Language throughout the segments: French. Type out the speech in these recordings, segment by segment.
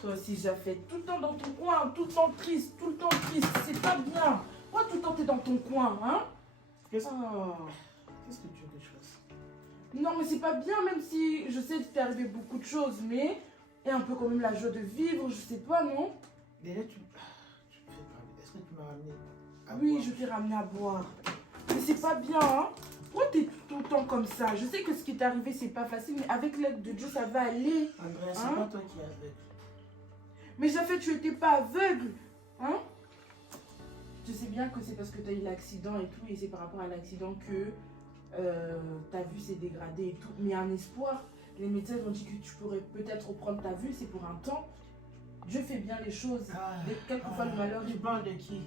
Toi aussi, Jafet, tout le temps dans ton coin, tout le temps triste, c'est pas bien. Moi, tout le temps, t'es dans ton coin, hein? Qu'est-ce Oh. que tu veux que je fasse? Non, mais c'est pas bien, même si je sais que t'est arrivé beaucoup de choses, mais il y a un peu quand même la joie de vivre, je sais pas, non? Déjà, tu me fais parler. Est-ce que tu m'as ramené à Oui, boire? je t'ai ramené à boire. Mais c'est pas bien, hein? Pourquoi t'es tout le temps comme ça? Je sais que ce qui t'est arrivé, c'est pas facile, mais avec l'aide de Dieu, ça va aller. Andrea, c'est Hein? pas toi qui es aveugle. Mais Jafet, tu étais pas aveugle, hein? Je sais bien que c'est parce que t'as eu l'accident et tout, et c'est par rapport à l'accident que ta vue s'est dégradée et tout. Mais il y a un espoir. Les médecins ont dit que tu pourrais peut-être reprendre ta vue, c'est pour un temps. Dieu fait bien les choses. Quelquefois, le malheur... Tu parles de qui?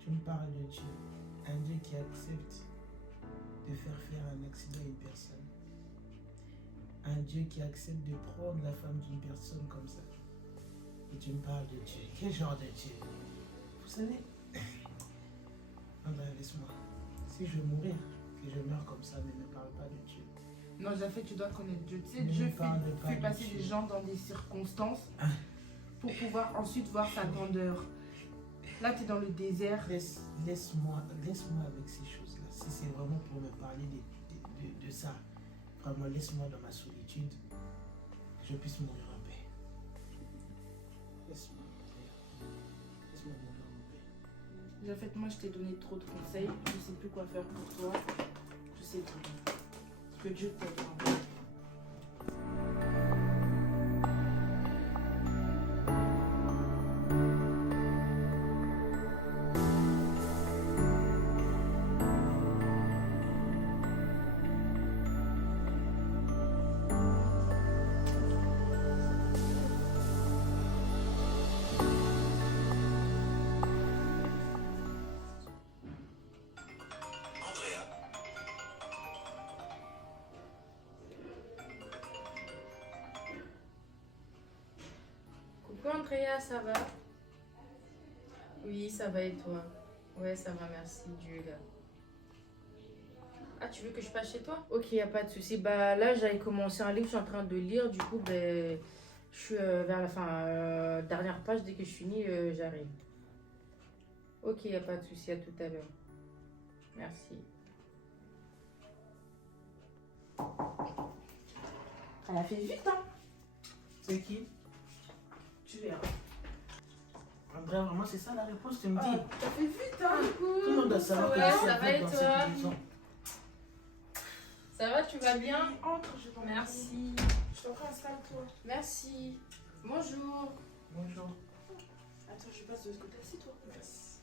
Tu me parles de Dieu. Un Dieu qui accepte de faire un accident à une personne. Un Dieu qui accepte de prendre la femme d'une personne comme ça. Et tu me parles de Dieu. Quel genre de Dieu? Vous savez, Andrea, laisse-moi. Si je veux mourir, que je meurs comme ça, mais ne parle pas de Dieu. Non, Jafet, tu dois connaître Dieu. Tu sais, Ne Dieu parle pas fait de passer Dieu. des gens dans des circonstances pour pouvoir ensuite voir sa grandeur. Là, tu es dans le désert. Laisse-moi avec ces choses-là. Si c'est vraiment pour me parler de ça, vraiment, laisse-moi dans ma solitude, que je puisse mourir en paix. Laisse-moi mourir en paix. Jafet, moi, je t'ai donné trop de conseils. Je ne sais plus quoi faire pour toi. Je sais pas. Que Dieu t'aide. Coucou Andrea, ça va? Oui, ça va et toi? Ouais, ça va, merci Dieu là. Ah, tu veux que je passe chez toi? Ok, y a pas de souci. Bah là, j'avais commencé un livre, je suis en train de lire, du coup, ben, je suis vers la fin, dernière page, dès que je finis, j'arrive. Ok, y a pas de souci, à tout à l'heure. Merci. Elle a fait vite, hein? C'est qui? Tu verras. Andrea, vraiment, c'est ça la réponse, tu me dis? T'as fait vite, hein? Tout le monde doit savoir que Ouais, je suis ça va aveugle et dans toi? cette maison. Ça va, tu vas bien? Entre, je t'en prie. Merci. Je t'en prie, installe-toi. Merci. Bonjour. Bonjour. Attends, je passe de ce côté. Assieds-toi. Yes.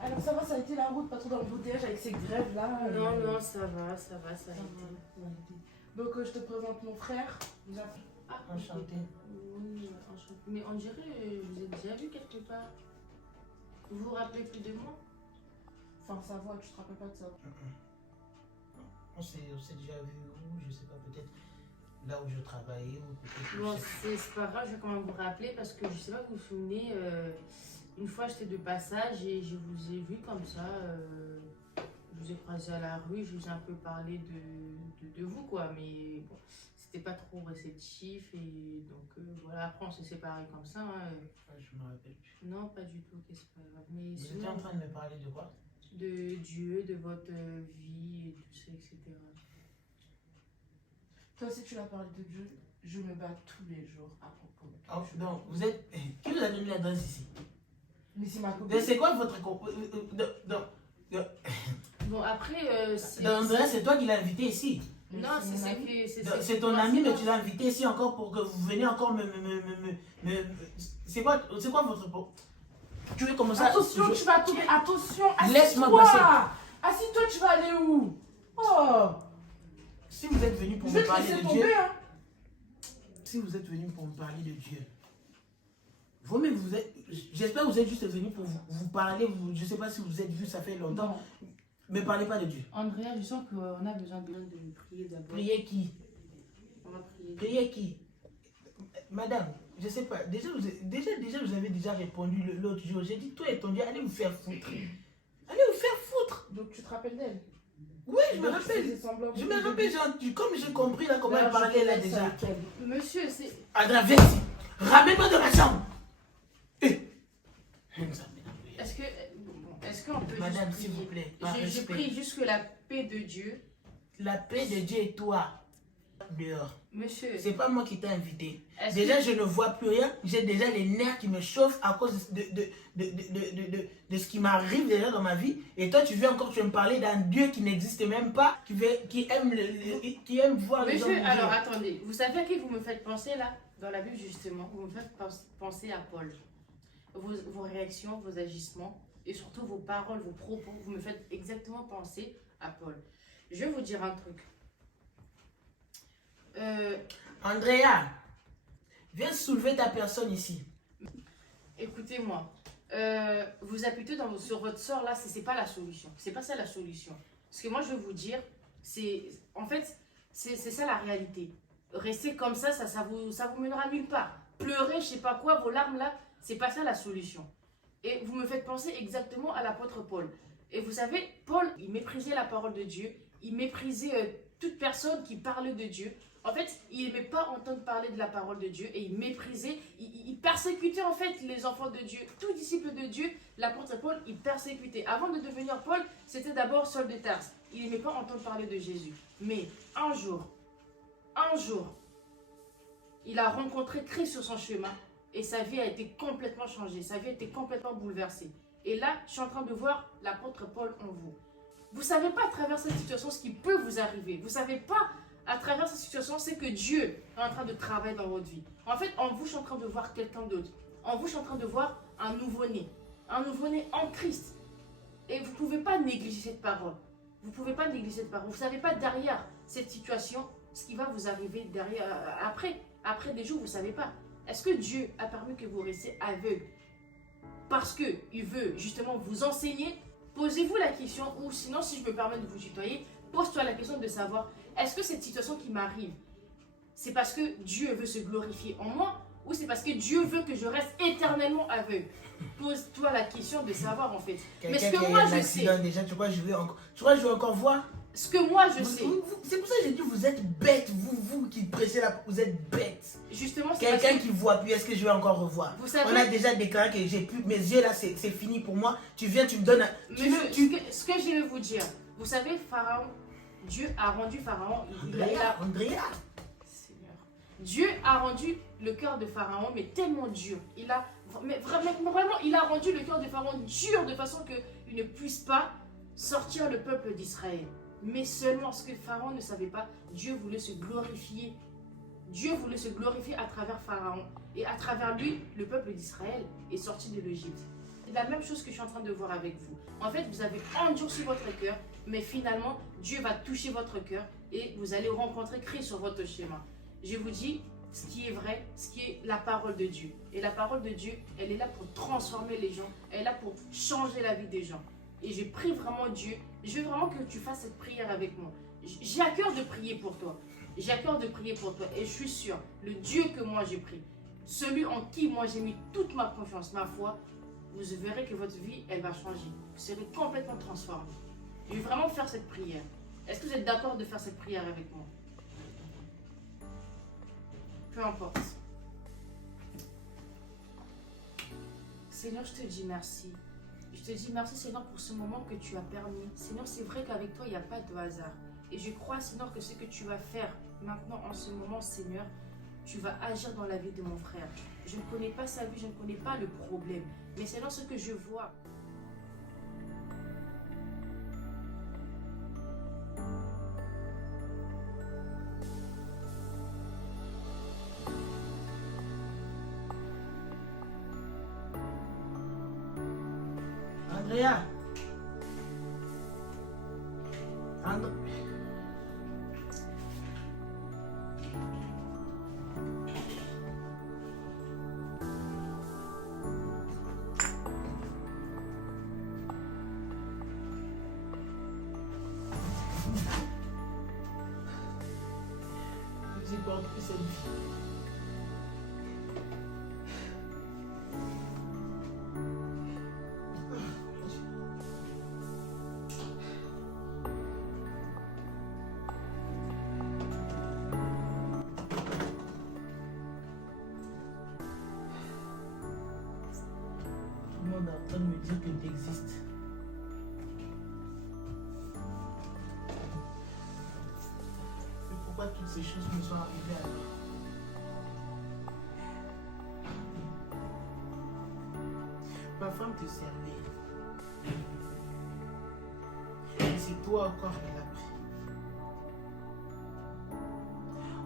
Alors, ça va, ça a été la route, pas trop dans le bouteillage avec ces grèves-là. Non, non, ça va, ça a été. Donc, je te présente mon frère. Déjà. Ah, Enchanté. oui, enchanté. Mais on dirait, je vous ai déjà vu quelque part. Vous vous rappelez plus de moi? Enfin, sa voix, tu te rappelles pas de ça. On s'est déjà vu où? Je sais pas, peut-être là où je travaillais ou peut-être. Bon, c'est pas grave, je vais quand même vous rappeler parce que je sais pas, vous vous souvenez, une fois j'étais de passage et je vous ai vu comme ça. Je vous ai croisé à la rue, je vous ai un peu parlé de vous, quoi. Mais bon, c'était pas trop réceptif et donc voilà, après on s'est séparés comme ça. Hein. Je me rappelle plus. Non, pas du tout, qu'est-ce que c'est pas grave. Mais Vous étiez sinon, en train de me parler de quoi? de Dieu, de votre vie et tout ça, etc. Toi aussi, tu l'as parlé de Dieu. Je me bats tous les jours à propos de Oh, Dieu. donc, vous êtes. Qui vous a donné l'adresse ici? Mais c'est ma copine. C'est quoi votre. Bon, après, Andrea, c'est toi qui l'as invité ici. non, C'est ton ami, mais tu l'as invité ici encore pour que vous veniez encore c'est quoi votre. Tu veux commencer Attention, tu vas tomber. Attention, Laisse-moi assis-toi. passer. Assis-toi, tu vas aller où? Oh, Si vous êtes venu pour je vais me te parler laisser de tomber, Dieu, hein. si vous êtes venu pour me parler de Dieu, vous-même, vous êtes. J'espère que vous êtes juste venu pour vous parler. Je ne sais pas si vous êtes vu, ça fait longtemps. Non. Ne parlez pas de Dieu. Andrea, je sens qu'on a besoin de prier d'abord. Priez qui? On va prier. Priez qui? Madame, je sais pas. Déjà, vous avez déjà répondu l'autre jour. J'ai dit, toi et ton Dieu, allez vous faire foutre. Allez vous faire foutre. Donc tu te rappelles d'elle? Oui, je me Donc, tu rappelle. faisais semblant Je de- me rappelle, comme j'ai compris là comment elle Alors, je parlait te là laisse déjà. avec elle. Monsieur, c'est... Adrien, viens ici. Ramène-moi de ma chambre. Est-ce que... Bon, est-ce qu'on peut Madame, juste s'il vous prier? plaît, par Je respect. prie juste que la paix de Dieu... La paix de Dieu et toi, dehors. Monsieur, C'est pas moi qui t'ai invité. est-ce Déjà, que... je ne vois plus rien. J'ai déjà les nerfs qui me chauffent à cause de ce qui m'arrive déjà dans ma vie. Et toi, tu viens encore, tu veux me parler d'un Dieu qui n'existe même pas, qui aime voir les gens Monsieur, mourir. alors attendez, vous savez à qui vous me faites penser là? Dans la Bible justement, vous me faites penser à Paul. Vos réactions, vos agissements et surtout vos paroles, vos propos, vous me faites exactement penser à Paul. Je vais vous dire un truc. Andrea, viens soulever ta personne ici. Écoutez-moi, vous appuyer sur votre sort là, c'est pas la solution. C'est pas ça la solution. Ce que moi je veux vous dire, c'est en fait, c'est ça la réalité. Rester comme ça vous mènera nulle part. Pleurer, je sais pas quoi, vos larmes là, c'est pas ça la solution. Et vous me faites penser exactement à l'apôtre Paul. Et vous savez, Paul, il méprisait la parole de Dieu, il méprisait toute personne qui parlait de Dieu. En fait, il n'aimait pas entendre parler de la parole de Dieu et il méprisait, il persécutait en fait les enfants de Dieu. Tout disciple de Dieu, l'apôtre Paul, il persécutait. Avant de devenir Paul, c'était d'abord Saul de Tarse. Il n'aimait pas entendre parler de Jésus. Mais un jour, il a rencontré Christ sur son chemin et sa vie a été complètement changée. Sa vie a été complètement bouleversée. Et là, je suis en train de voir l'apôtre Paul en vous. Vous ne savez pas à travers cette situation ce qui peut vous arriver. Vous ne savez pas à travers cette situation, c'est que Dieu est en train de travailler dans votre vie. En fait, en vous, je suis en train de voir quelqu'un d'autre. En vous, je suis en train de voir un nouveau-né. Un nouveau-né en Christ. Et vous ne pouvez pas négliger cette parole. Vous ne pouvez pas négliger cette parole. Vous ne savez pas derrière cette situation, ce qui va vous arriver derrière, après des jours, vous ne savez pas. Est-ce que Dieu a permis que vous restiez aveugle parce qu'il veut justement vous enseigner? Posez-vous la question, ou sinon, si je me permets de vous tutoyer, pose-toi la question de savoir, est-ce que cette situation qui m'arrive, c'est parce que Dieu veut se glorifier en moi, ou c'est parce que Dieu veut que je reste éternellement aveugle? Pose-toi la question de savoir en fait. Mais ce que moi je sais... Déjà, tu crois que je vais encore voir? Ce que moi je sais... C'est pour ça que j'ai dit, vous êtes bête, vous qui prêchez là, vous êtes bête. Justement, c'est quelqu'un qui voit, puis est-ce que je vais encore revoir? Vous savez, on a déjà déclaré que j'ai plus, mes yeux là, c'est fini pour moi. Tu viens, tu me donnes... Ce que je vais vous dire, vous savez, Pharaon, Dieu a rendu Pharaon... Andrea. Seigneur. Dieu a rendu le cœur de Pharaon, mais tellement dur. Vraiment, il a rendu le cœur de Pharaon dur de façon qu'il ne puisse pas sortir le peuple d'Israël. Mais seulement ce que Pharaon ne savait pas, Dieu voulait se glorifier. Dieu voulait se glorifier à travers Pharaon. Et à travers lui, le peuple d'Israël est sorti de l'Égypte. C'est la même chose que je suis en train de voir avec vous. En fait, vous avez endurci votre cœur, mais finalement, Dieu va toucher votre cœur et vous allez rencontrer Christ sur votre chemin. Je vous dis ce qui est vrai, ce qui est la parole de Dieu. Et la parole de Dieu, elle est là pour transformer les gens. Elle est là pour changer la vie des gens. Et je prie vraiment Dieu. Je veux vraiment que tu fasses cette prière avec moi. J'ai à cœur de prier pour toi. J'ai à cœur de prier pour toi. Et je suis sûre, le Dieu que moi j'ai pris, celui en qui moi j'ai mis toute ma confiance, ma foi, vous verrez que votre vie, elle va changer. Vous serez complètement transformé. Je vais vraiment faire cette prière. Est-ce que vous êtes d'accord de faire cette prière avec moi? Peu importe. Seigneur, je te dis merci. Je te dis merci, Seigneur, pour ce moment que tu as permis. Seigneur, c'est vrai qu'avec toi, il n'y a pas de hasard. Et je crois, Seigneur, que ce que tu vas faire maintenant, en ce moment, Seigneur, tu vas agir dans la vie de mon frère. Je ne connais pas sa vie, je ne connais pas le problème. Mais Seigneur, ce que je vois... Andrea. Je supporte plus cette vie. dire que tu existes. Mais pourquoi toutes ces choses me sont arrivées alors? Ma femme te servait. Et c'est toi encore qui l'as pris.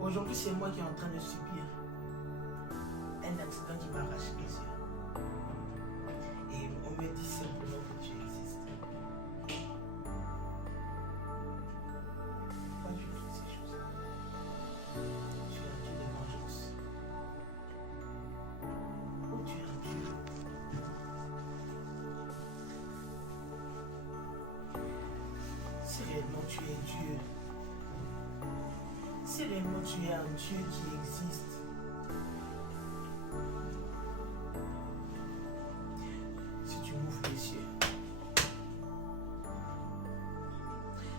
Aujourd'hui, c'est moi qui est en train de subir un accident qui m'arrache les yeux. Et on me dit simplement que tu existes. Pourquoi tu fais ces choses? Tu es un Dieu de vengeance. Oh, tu es un Dieu. Si réellement tu es Dieu, si réellement tu es un Dieu qui existe, si tu m'ouvres les yeux,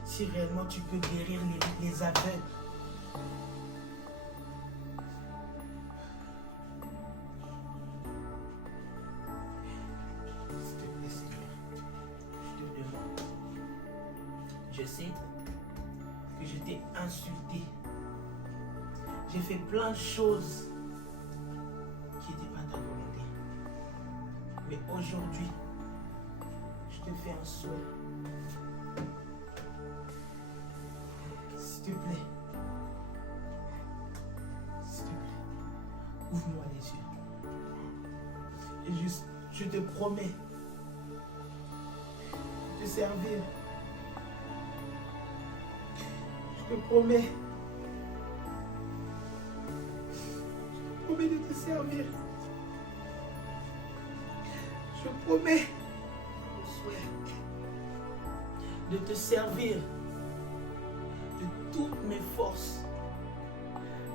si réellement tu peux guérir les aveugles, s'il te plaît Seigneur, je te demande. Je sais que je t'ai insulté. J'ai fait plein de choses qui n'étaient pas ta volonté. Mais aujourd'hui, je te fais un souhait. S'il te plaît. S'il te plaît. Ouvre-moi les yeux. Et je te promets de te servir. Je te promets. Je promets de te servir. Je promets de te servir de toutes mes forces,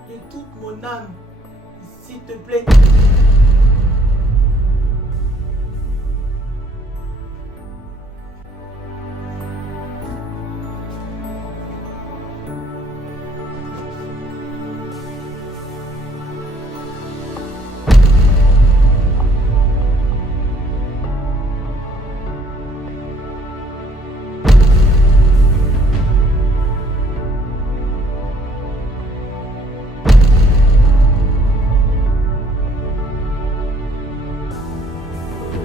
de toute mon âme. S'il te plaît.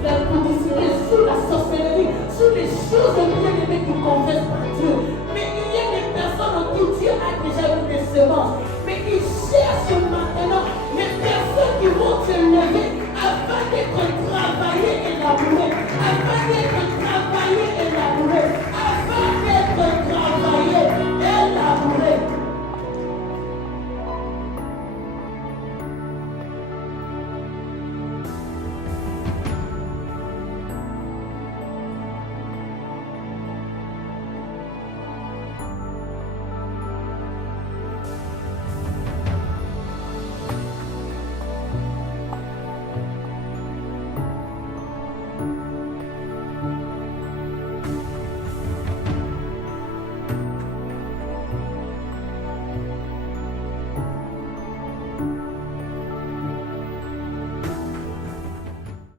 La publicité sous la sorcellerie, sous les choses bien-aimées qui confessent par Dieu. Mais il y a des personnes en qui Dieu a déjà mis des semences.